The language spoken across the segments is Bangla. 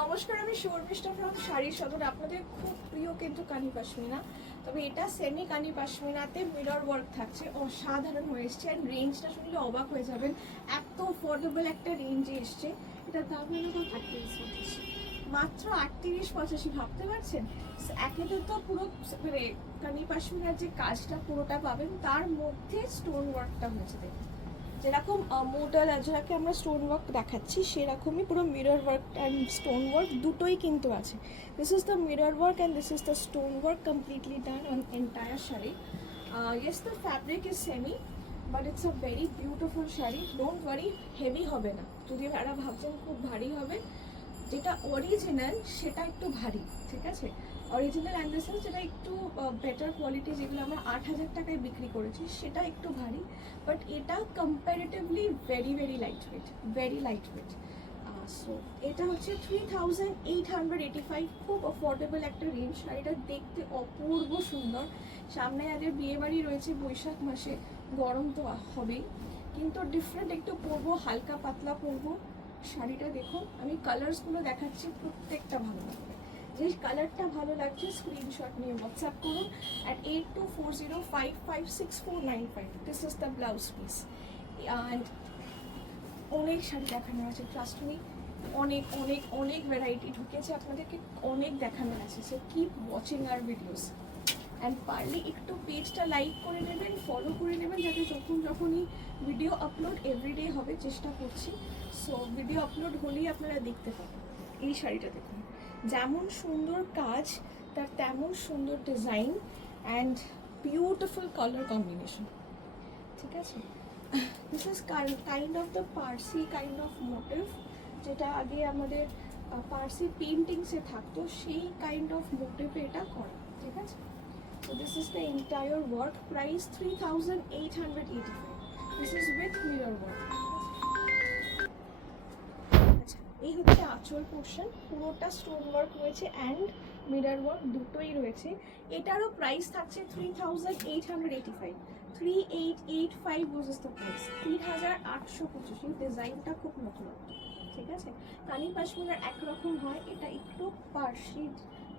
নমস্কার, আমি শর্মিষ্ঠা ফ্রম শাড়ির সদর। আপনাদের খুব প্রিয় কিন্তু কানি পাশমিনা, তবে এটা সেমি কানি পাশমিনাতে মিরর ওয়ার্ক থাকছে, অসাধারণ হয়ে এসছে। অ্যান্ড রেঞ্জটা শুনলে অবাক হয়ে যাবেন, এত অ্যাফোর্ডেবল একটা রেঞ্জে এসছে। এটার দাম হলো তো 38-85, মাত্র 38-85। ভাবতে পারছেন? একেতে তো পুরো মানে কানি পাশমিনার যে কাজটা পুরোটা পাবেন, তার মধ্যে স্টোন ওয়ার্কটা হয়েছে। দেখুন যেরকম মোডাল যেটাকে আমরা স্টোন ওয়ার্ক দেখাচ্ছি, সেরকমই পুরো mirror work and stone work দুটোই কিন্তু আছে। This is the mirror work and this is the stone work completely done on entire sari. Yes, the fabric is semi but it's a very beautiful sari. Don't worry, heavy হবে না। যদি আপনারা ভাবছেন খুব ভারী হবে, যেটা অরিজিনাল সেটা একটু ভারী, ঠিক আছে? অরিজিনাল অ্যান্ড দিস যেটা একটু বেটার কোয়ালিটি, যেগুলো আমরা 8,000 টাকায় বিক্রি করেছি, সেটা একটু ভারী। বাট এটা comparatively very very light weight, very light weight. So এটা হচ্ছে 3885, খুব অ্যাফোর্ডেবল একটা রেঞ্জ। শাড়িটা দেখতে অপূর্ব সুন্দর। সামনে আগে বিয়ে বাড়ি রয়েছে, বৈশাখ মাসে গরম তো হবেই, কিন্তু ডিফারেন্ট একটু পরবো, হালকা পাতলা পরবো। শাড়িটা দেখুন, আমি কালার্সগুলো দেখাচ্ছি, প্রত্যেকটা ভালো লাগবে। যে কালারটা ভালো লাগছে স্ক্রিনশট নিয়ে হোয়াটসঅ্যাপ করুন at 8240556495. This is the blouse piece. And অনেক শাড়ি দেখানো আছে, ট্রাস্ট মি। অনেক অনেক অনেক ভ্যারাইটি ঢুকেছে, আপনাদেরকে অনেক দেখানো আছে। So keep watching our videos and পারলে একটু পেজটা লাইক করে নেবেন, ফলো করে নেবেন, যাতে যখনই ভিডিও আপলোড এভরিডে হবে, চেষ্টা করছি। সো ভিডিও আপলোড হলেই আপনারা দেখতে পাবেন। এই শাড়িটা দেখুন, যেমন সুন্দর কাজ তার তেমন সুন্দর design and beautiful colour combination, ঠিক আছে? This is kind of the Parsi kind of motif, যেটা আগে আমাদের পার্সি পেন্টিংসে থাকতো, সেই কাইন্ড অফ মোটিভে এটা করা, ঠিক আছে? So this is the entire work. Price 3885. This is with mirror work. এই হচ্ছে আঁচল পোর্শন, পুরোটা স্টোন ওয়ার্ক রয়েছে অ্যান্ড মিরর ওয়ার্ক দুটোই রয়েছে। এটারও প্রাইস থাকছে 3885। 3885 বুঝেছ তো প্রাইস 3825। ডিজাইনটা খুব নতুন, ঠিক আছে? কানি পাশমিনার একরকম হয়, এটা একটু পার্সি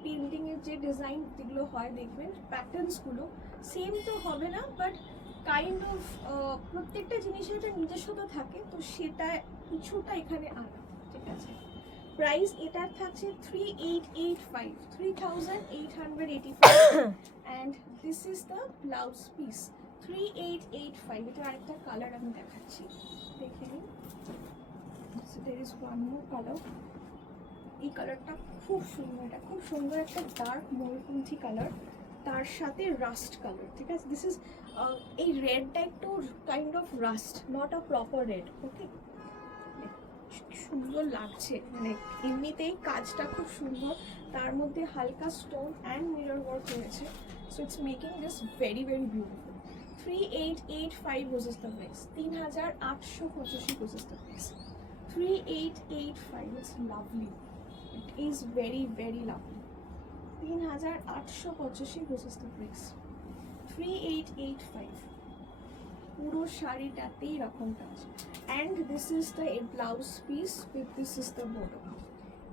পেন্টিংয়ের যে ডিজাইন যেগুলো হয় দেখবেন, প্যাটার্নসগুলো সেম তো হবে না, বাট কাইন্ড অফ প্রত্যেকটা জিনিসের একটা নিজস্বতা থাকে, তো সেটা কিছুটা এখানে আনা, ঠিক আছে? প্রাইস এটার থাকছে 3885, 3885 and this is the blouse piece 3885। এটা আরেকটা কালার আমি দেখাচ্ছি, দেখে নিন। So there is one more color. এই কালারটা খুব সুন্দর, এটা খুব সুন্দর একটা ডার্ক ময়ূরপন্থী কালার, তার সাথে রাস্ট কালার, ঠিক আছে? দিস ইজ এই রেডটা একটু kind of rust, not a proper red. Okay, সুন্দর লাগছে, মানে এমনিতেই কাজটা খুব সুন্দর, তার মধ্যে হালকা স্টোন অ্যান্ড মিরর ওয়ার্ক রয়েছে। So it's making this very very beautiful. 3885 বুঝেছ দ্য প্রাইস, 3885 বুঝেছ the price. 3885, it's lovely. It is very very lovely. 3885 versus the price 3885। পুরো শাড়িটাতেই এরকম কাজ। And this is the blouse piece with this is the border.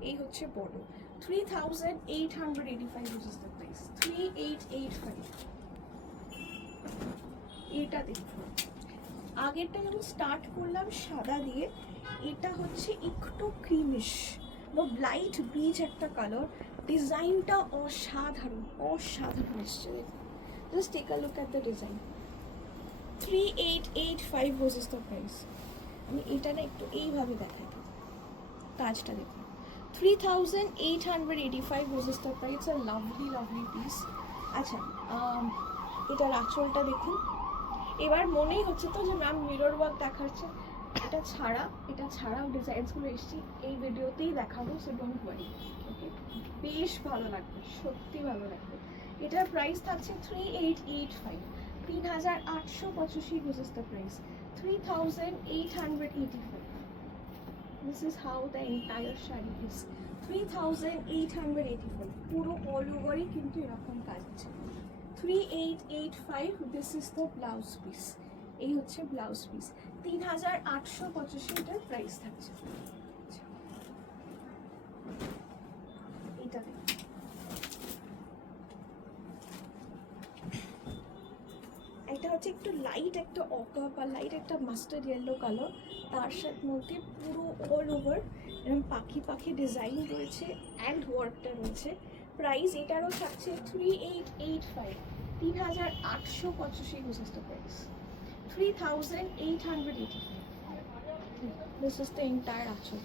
এই হচ্ছে বর্ডার। 3885 versus the price 3885। এটা দেখুন, আগেরটা যখন স্টার্ট করলাম সাদা দিয়ে, এটা হচ্ছে একটু ক্রিমিশ বা লাইট ব্রিজ একটা কালার। ডিজাইনটা অসাধারণ, অসাধারণ এসছে। Just take a look at the design. 3885 versus the price. আমি এটা না একটু এইভাবে দেখাই, কাজটা দেখুন। 3885 versus the price, a lovely lovely piece. আচ্ছা, এটার আঁচলটা দেখুন। এবার মনেই হচ্ছে তো যে ম্যাম মিরর ওয়ার্ক দেখাচ্ছে, এটা ছাড়াও ডিজাইনসগুলো এসেছি, এই ভিডিওতেই দেখাবো। সো ডোন্ট ওয়ারি, ওকে? বেশ ভালো লাগবে, সত্যি ভালো লাগবে। এটার প্রাইস থাকছে 3885, 3885 বুঝেছ the price 3885। This is how the entire sari is 3885। পুরো অল ওভারই কিন্তু এরকম কাজ আছে। 3885, this is the blouse piece. এই হচ্ছে ব্লাউজ পিস। 3885 এটার প্রাইস থাকছে। শাড়িটা দেখুন, এটা হচ্ছে একটু লাইট একটা অকা বা লাইট একটা মাস্টার্ড ইয়েলো কালার, তার সাথে মধ্যে পুরো অল ওভার এরকম পাখি পাখি ডিজাইন রয়েছে অ্যান্ড ওয়ার্কটা রয়েছে। প্রাইস এটারও থাকছে 3885, 3885 this is the price, 3885। This is the entire আঁচল,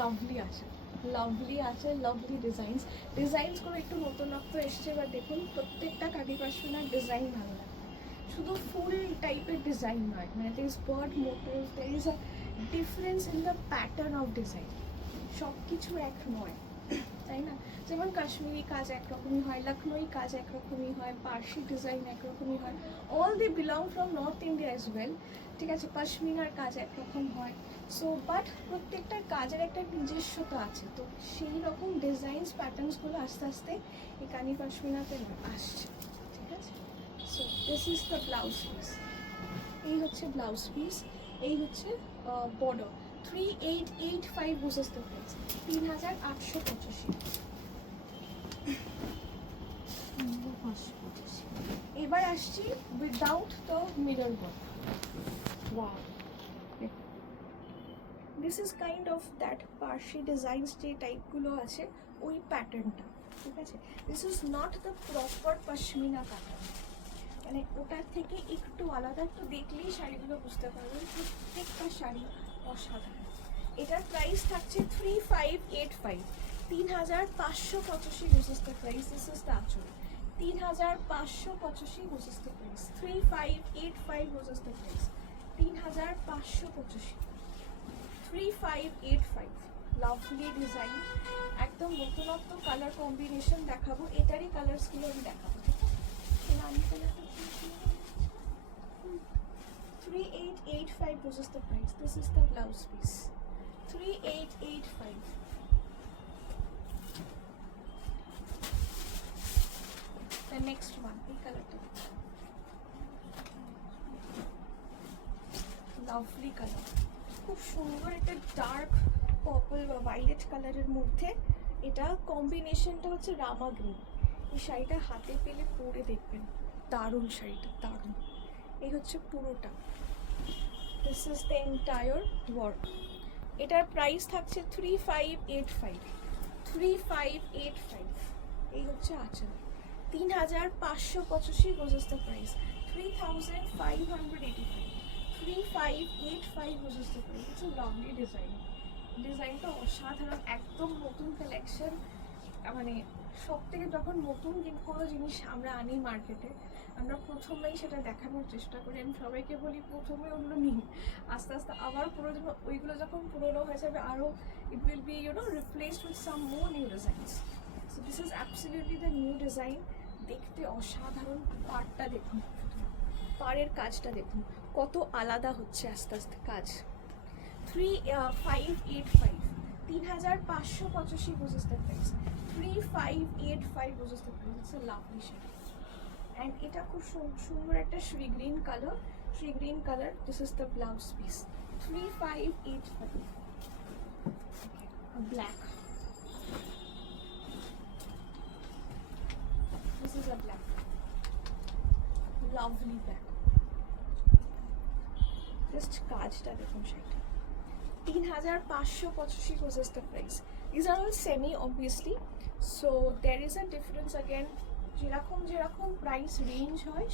লাভলি আঁচল, লাভলি আছে, লাভলি ডিজাইনসগুলো একটু নতুনত্ব এসছে। এবার দেখুন প্রত্যেকটা কাটি পশমিনার ডিজাইন ভালো লাগে, শুধু ফুল টাইপের ডিজাইন নয়, মানে there is bird motif, there is a difference in the pattern of design, সব কিছু এক নয়, তাই না? যেমন কাশ্মীরি কাজ একরকমই হয়, লখনৌই কাজ একরকমই হয়, পার্সি ডিজাইন একরকমই হয়, all the belong from north India as well, ঠিক আছে? পশমিনার কাজ একরকম হয়, সো বাট প্রত্যেকটার কাজের একটা নিজস্বতা আছে, তো সেই রকম ডিজাইনস প্যাটার্নসগুলো আস্তে আস্তে এই কানি পশমিনাতে আসছে, ঠিক আছে? So this is the blouse piece, এই হচ্ছে ব্লাউজ পিস, এই হচ্ছে বর্ডার। 3885 বুঝেছ তো প্রাইস, 3885। এবার আসছি without the mirror work. Wow, this is kind of that Parsi designs যে টাইপগুলো আছে ওই প্যাটার্নটা, ঠিক আছে? This is not the proper pashmina pattern, মানে ওটার থেকে একটু আলাদা, একটু দেখলেই শাড়িগুলো বুঝতে পারবেন, প্রত্যেকটা শাড়ি অসাধারণ। এটার প্রাইস থাকছে 3585, 3585 this is the price, this is the আঁচল, 3585 this is the price, 3585 this is the price, 3585, 3585। Lovely design, একদম নতুনত্ব কালার কম্বিনেশন দেখাবো, এটারই কালারসগুলো আমি দেখাবো, ঠিক আছে? আমি কালারটা 3885 this is the price, this is the blouse piece, 3885। the next one, এই কালারটা লাভলি কালার, খুব সুন্দর একটা ডার্ক পার্পল বা ভায়োলেট কালারের মধ্যে, এটা কম্বিনেশনটা হচ্ছে রামা গ্রিন। এই শাড়িটা হাতে পেলে পরে দেখবেন, দারুণ শাড়িটা, দারুণ। এই হচ্ছে পুরোটা, this is the entire work. এটার প্রাইস থাকছে 3585, 3585। এই হচ্ছে আঁচল, 3585 was the price, 3585, 3585 was the price। It's a lovely design, ডিজাইনটা অসাধারণ, একদম নতুন কালেকশন। মানে সব থেকে যখন নতুন কোনো জিনিস আমরা আনি মার্কেটে, আমরা প্রথমেই সেটা দেখানোর চেষ্টা করি, আমি সবাইকে বলি প্রথমে ওগুলো নিই, আস্তে আস্তে আবার পুরোনো, ওইগুলো যখন পুরোনো হয়ে যাবে আরও it will be replaced with some more new designs. So this is absolutely the new design, দেখতে অসাধারণ। পাড়টা দেখুন, পাড়ের কাজটা দেখুন কত আলাদা হচ্ছে আস্তে আস্তে কাজ। 3585, 3585 was the price, 3585 was the price। It's a lovely shade, and এটা খুব সুন্দর একটা Shri green colour, Shri green colour. This is the blouse piece, 3585। Black, this is a black, lovely black। Just কাজটা দেখুন, শাড়িটা 3585 was the price। These are all semi obviously, so there is a difference again, যেরকম যেরকম প্রাইস রেঞ্জ হয়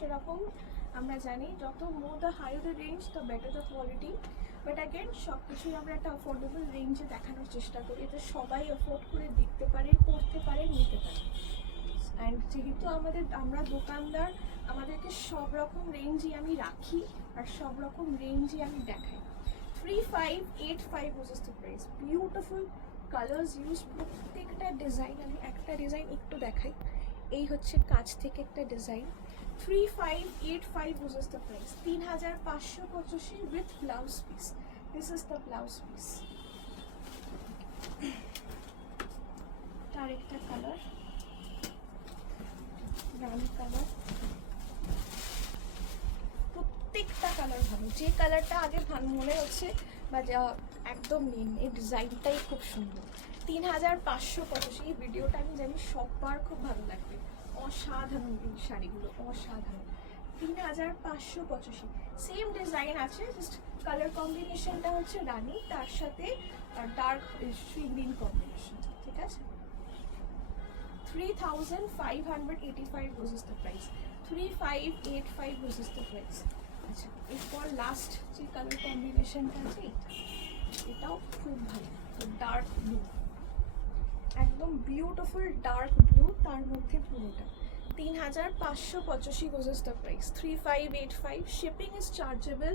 সেরকম আমরা জানি, যত more the higher the range the better the quality, but again সব কিছুই আমরা একটা অ্যাফোর্ডেবল রেঞ্জে দেখানোর চেষ্টা করি, এতে সবাই অ্যাফোর্ড করে দেখতে পারে, পড়তে পারে, নিতে পারে। অ্যান্ড যেহেতু আমরা দোকানদার, আমাদেরকে সব রকম রেঞ্জই আমি রাখি আর সব রকম রেঞ্জই আমি দেখাই। 3585 was the price, beautiful colors used, প্রত্যেকটা ডিজাইন। আমি একটা ডিজাইন একটু দেখাই, এই হচ্ছে কাছ থেকে একটা design. 3585 was the price, 3585 with blouse piece। This is the blouse piece। তার একটা কালার, রানি কালার, প্রত্যেকটা কালার ভালো। যে কালারটা আগে মনে হচ্ছে বা যা একদম নিন, এই ডিজাইনটাই খুব সুন্দর। 3585। এই ভিডিওটা আমি জানি সবার খুব ভালো লাগবে। অসাধারণ এই শাড়িগুলো, অসাধারণ। 3585। সেম ডিজাইন আছে, জাস্ট কালার কম্বিনেশনটা হচ্ছে রানী, তার সাথে ডার্ক সি গ্রিন কম্বিনেশন, ঠিক আছে। 3585 roses the price, 3585 roses the price. আচ্ছা, এরপর লাস্ট যে কালার কম্বিনেশনটা আছে এটাও খুব ভালো, ডার্ক ব্লু, একদম বিউটিফুল ডার্ক ব্লু, তার মধ্যে পুরোটা। 3585 roses the price, 3585। Shipping is chargeable.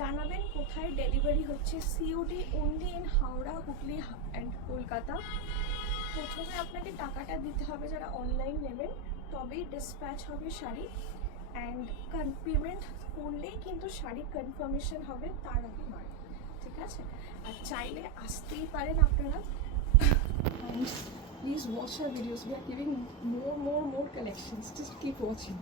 জানাবেন কোথায় ডেলিভারি হচ্ছে। COD only in Howrah, Hooghly and Kolkata. প্রথমে আপনাকে টাকাটা দিতে হবে যারা অনলাইন নেবেন, তবেই ডিসপ্যাচ হবে শাড়ি। অ্যান্ড পেমেন্ট করলেই কিন্তু শাড়ি কনফার্মেশন হবে, তার আগে নয়, ঠিক আছে। আর চাইলে আসতেই পারেন আপনারা। And please watch our videos. We are giving more collections. Just keep watching.